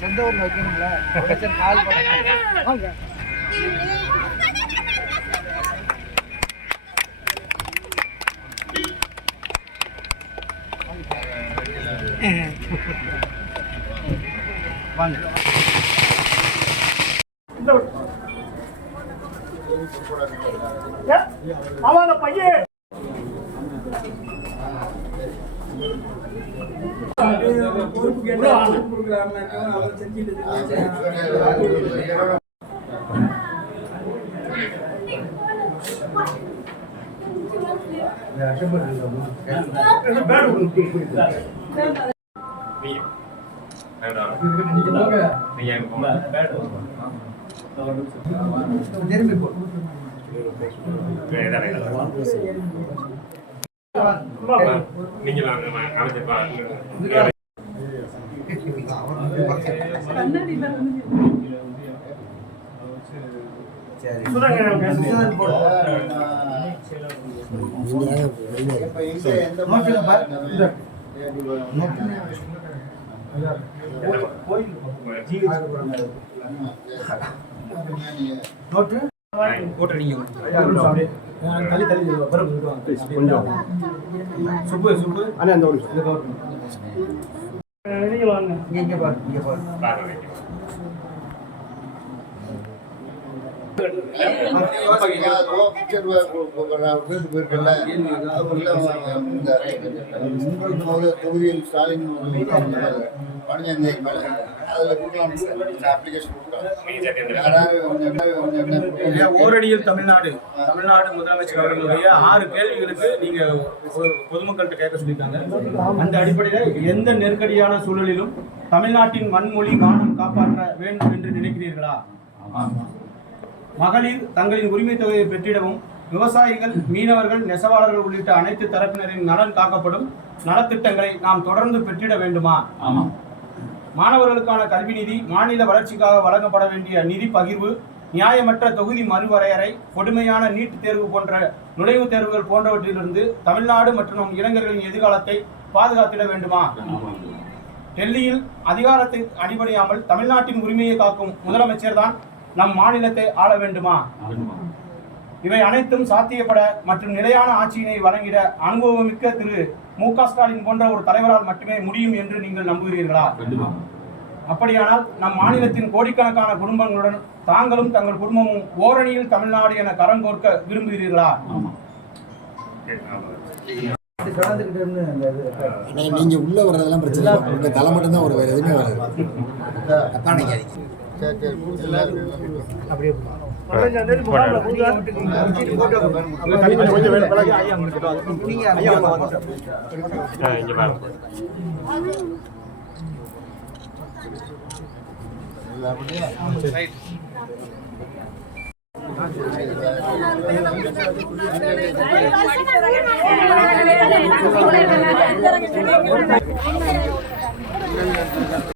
சொந்த ஊரில் வைக்கணும்ல கால் வாங்க. அவன் பையன் பொறுப்பு கேட்டு அவர் செஞ்சுட்டு தொகுதியில் ஸ்டாலின் ஓரடியில் தமிழ்நாடு முதலமைச்சர் அவர்களுடைய 6 கேள்விகளுக்கு நீங்க பொதுமக்கள்கிட்ட கேட்க சொல்லியிருக்காங்க. அந்த அடிப்படையில் எந்த நெருக்கடியான சூழலிலும் தமிழ்நாட்டின் மண்மொழி மானம் காப்பாற்ற வேண்டும் என்று நினைக்கிறீர்களா? மகளிர் தங்களின் உரிமை தொகையை பெற்றிடவும் விவசாயிகள், மீனவர்கள், நெசவாளர்கள் உள்ளிட்ட அனைத்து தரப்பினரின் நலன் காக்கப்படும் நலத்திட்டங்களை நாம் தொடர்ந்து பெற்றிட வேண்டுமா? மாணவர்களுக்கான கல்வி நிதி, மாநில வளர்ச்சிக்காக வழங்கப்பட வேண்டிய நிதி பகிர்வு, நியாயமற்ற தொகுதி மறுவரையறை, கொடுமையான நீட் தேர்வு போன்ற நுழைவுத் தேர்வுகள் போன்றவற்றிலிருந்து தமிழ்நாடு மற்றும் நம் இளைஞர்களின் எதிர்காலத்தை பாதுகாத்திட வேண்டுமா? டெல்லியில் அதிகாரத்தை அடிபணியாமல் தமிழ்நாட்டின் உரிமையை காக்கும் முதலமைச்சர் தான் நம் மாநிலத்தை ஆள வேண்டுமா? இவை அனைத்தும் சாத்தியப்பட மற்றும் நிலையான ஆட்சியினை வழங்கிட அனுபவமிக்க திரு மு.க. ஸ்டாலின் போன்ற ஒரு தலைவரால் மட்டுமே முடியும் என்று நீங்கள் நம்புகிறீர்களா? அப்படியானால் நம் மாநிலத்தின் கோடிக்கணக்கான குடும்பங்களுடன் தாங்களும் தங்கள் குடும்பமும் ஓரணியில் தமிழ்நாடு என கரம் கோர்க்க விரும்புகிறீர்களா? நீங்க உள்ள வர்றதெல்லாம் பிரச்சனை இல்லை, உங்க தலை மட்டும்தான் ஒரு வேறு எதுவுமே வராது.